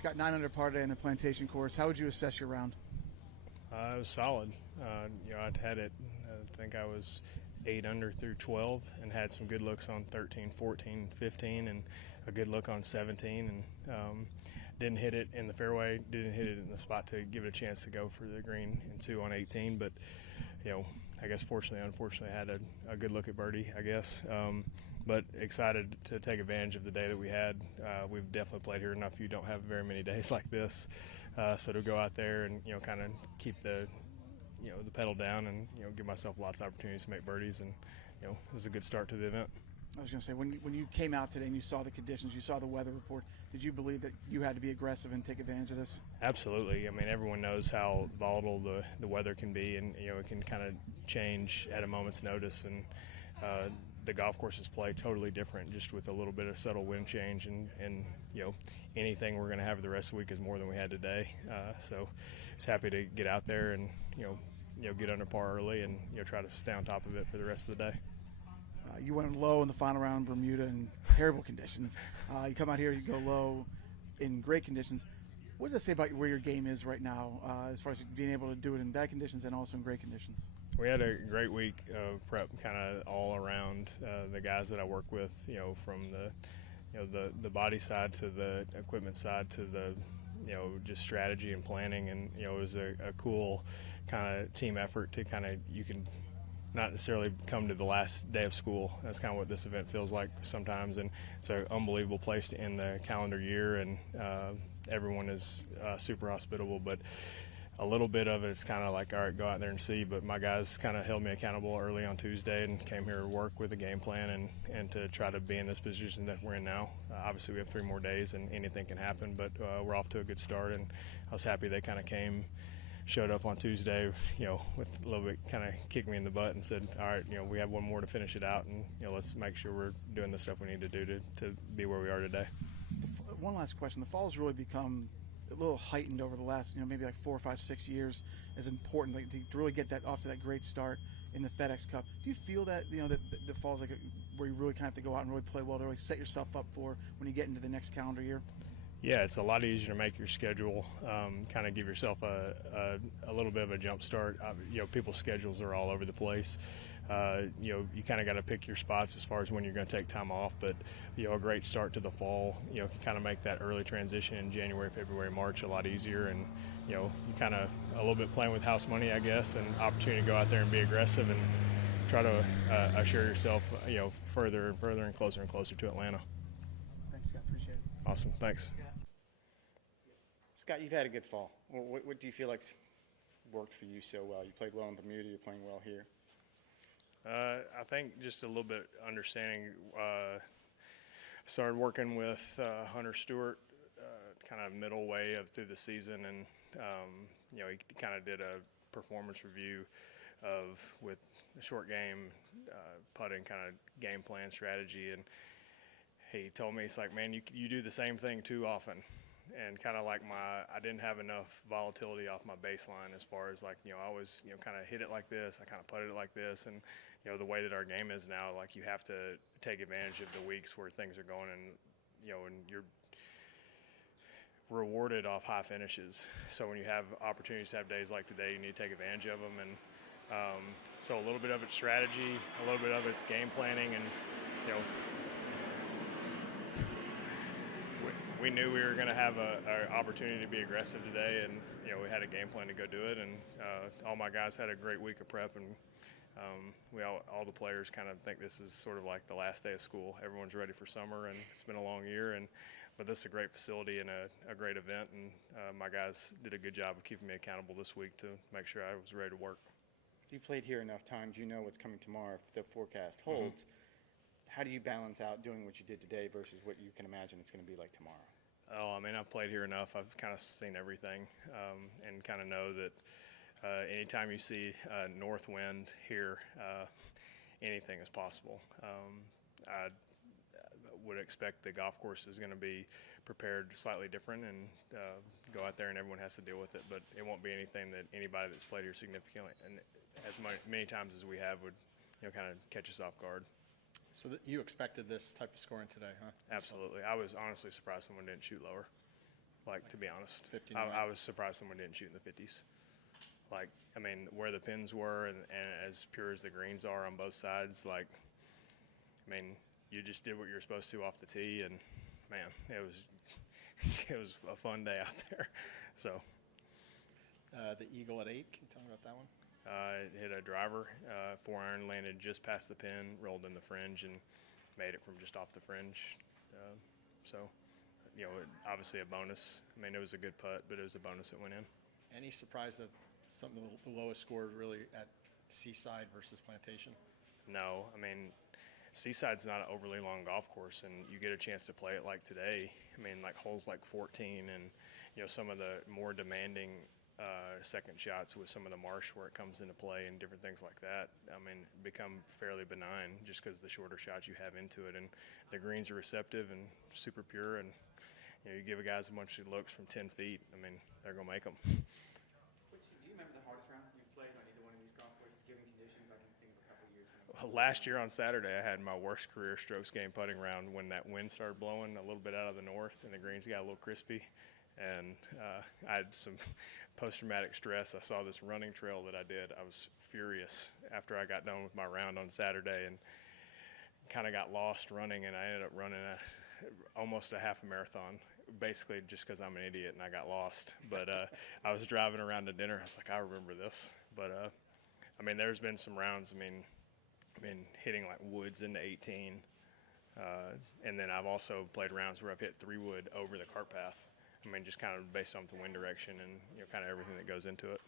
It's got 9 under par today in the Plantation course. How would you assess your round? It was solid. I'd had it, I think I was 8 under through 12 and had some good looks on 13, 14, 15, and a good look on 17. And didn't hit it in the fairway, didn't hit it in the spot to give it a chance to go for the green and 2 on 18. But, I guess unfortunately, had a good look at birdie, I guess. But excited to take advantage of the day that we had. We've definitely played here enough. You don't have very many days like this. So to go out there and, kind of keep the pedal down and, give myself lots of opportunities to make birdies. And, it was a good start to the event. I was going to say, when you came out today and you saw the conditions, you saw the weather report, did you believe that you had to be aggressive and take advantage of this? Absolutely. I mean, everyone knows how volatile the weather can be, and, it can kind of change at a moment's notice. And the golf courses play totally different, just with a little bit of subtle wind change. And anything we're going to have the rest of the week is more than we had today. So just happy to get out there and, get under par early and, try to stay on top of it for the rest of the day. You went low in the final round in Bermuda in terrible conditions. You come out here, you go low in great conditions. What does that say about where your game is right now, as far as being able to do it in bad conditions and also in great conditions? We had a great week of prep, kind of all around. The guys that I work with, from the body side to the equipment side to the just strategy and planning, and it was a cool kind of team effort to kind of, you can not necessarily come to the last day of school. That's kind of what this event feels like sometimes, and it's an unbelievable place to end the calendar year, and everyone is super hospitable. But a little bit of it's kind of like, all right, go out there and see. But my guys kind of held me accountable early on Tuesday and came here to work with a game plan and to try to be in this position that we're in now. Obviously, we have 3 more days and anything can happen, but we're off to a good start, and I was happy they kind of showed up on Tuesday, with a little bit kind of kicked me in the butt and said, all right, we have 1 more to finish it out, and, let's make sure we're doing the stuff we need to do to be where we are today. One last question. The fall's really become a little heightened over the last, maybe like 4, 5, 6 years as important, like, to really get that off to that great start in the FedEx Cup. Do you feel that, that the fall's like where you really kind of have to go out and really play well to really set yourself up for when you get into the next calendar year? Yeah, it's a lot easier to make your schedule, kind of give yourself a little bit of a jump start. People's schedules are all over the place. You kind of got to pick your spots as far as when you're going to take time off. But, a great start to the fall, can kind of make that early transition in January, February, March a lot easier. And, you kind of a little bit playing with house money, I guess, and opportunity to go out there and be aggressive and try to assure yourself, further and further and closer to Atlanta. Thanks, Scott. Appreciate it. Awesome. Thanks. Scott, you've had a good fall. What do you feel like's worked for you so well? You played well in Bermuda. You're playing well here. I think just a little bit understanding. Started working with Hunter Stewart, kind of middle way through the season, and he kind of did a performance review with the short game, putting kind of game plan strategy, and he told me, he's like, man, you do the same thing too often. And kind of like I didn't have enough volatility off my baseline as far as, like, I always, kind of hit it like this, I kind of putted it like this, and, the way that our game is now, like, you have to take advantage of the weeks where things are going, and, and you're rewarded off high finishes. So when you have opportunities to have days like today, you need to take advantage of them, and so a little bit of it's strategy, a little bit of it's game planning, and, we knew we were going to have an opportunity to be aggressive today, and we had a game plan to go do it. And all my guys had a great week of prep, and all the players kind of think this is sort of like the last day of school. Everyone's ready for summer, and it's been a long year. But this is a great facility and a great event, and my guys did a good job of keeping me accountable this week to make sure I was ready to work. You played here enough times. You know what's coming tomorrow if the forecast holds. Mm-hmm. How do you balance out doing what you did today versus what you can imagine it's going to be like tomorrow? Oh, I mean, I've played here enough. I've kind of seen everything, and kind of know that anytime you see north wind here, anything is possible. I would expect the golf course is going to be prepared slightly different, and go out there and everyone has to deal with it. But it won't be anything that anybody that's played here significantly and as many times as we have would, kind of catch us off guard. So you expected this type of scoring today, huh? Absolutely. I was honestly surprised someone didn't shoot lower. Like, to be honest, 59. I was surprised someone didn't shoot in the 50s. Like, I mean, where the pins were and as pure as the greens are on both sides, like, I mean, you just did what you were supposed to off the tee, and man, it was it was a fun day out there. So The Eagle at 8, can you tell me about that one? hit a driver, 4-iron, landed just past the pin, rolled in the fringe, and made it from just off the fringe. So, you know, obviously a bonus. I mean, it was a good putt, but it was a bonus that went in. Any surprise that some of the lowest scored really at Seaside versus Plantation? No, I mean, Seaside's not an overly long golf course, and you get a chance to play it like today. I mean, like holes like 14 and, you know, some of the more demanding second shots with some of the marsh where it comes into play and different things like that, I mean, become fairly benign just because the shorter shots you have into it. And the greens are receptive and super pure, and, you know, you give a guys a bunch of looks from 10 feet, I mean, they're going to make them. Do you remember the hardest round you've played on either one of these golf courses, given conditions? I can think of a couple of years. Last year on Saturday, I had my worst career strokes game putting round when that wind started blowing a little bit out of the north and the greens got a little crispy. And I had some post-traumatic stress. I saw this running trail that I did. I was furious after I got done with my round on Saturday and kind of got lost running, and I ended up running almost a half a marathon, basically just because I'm an idiot and I got lost. But I was driving around to dinner. I was like, I remember this. But, I mean, there's been some rounds, I mean, hitting like woods into 18. And then I've also played rounds where I've hit 3 wood over the cart path. I mean, just kind of based on the wind direction and, you know, kind of everything that goes into it.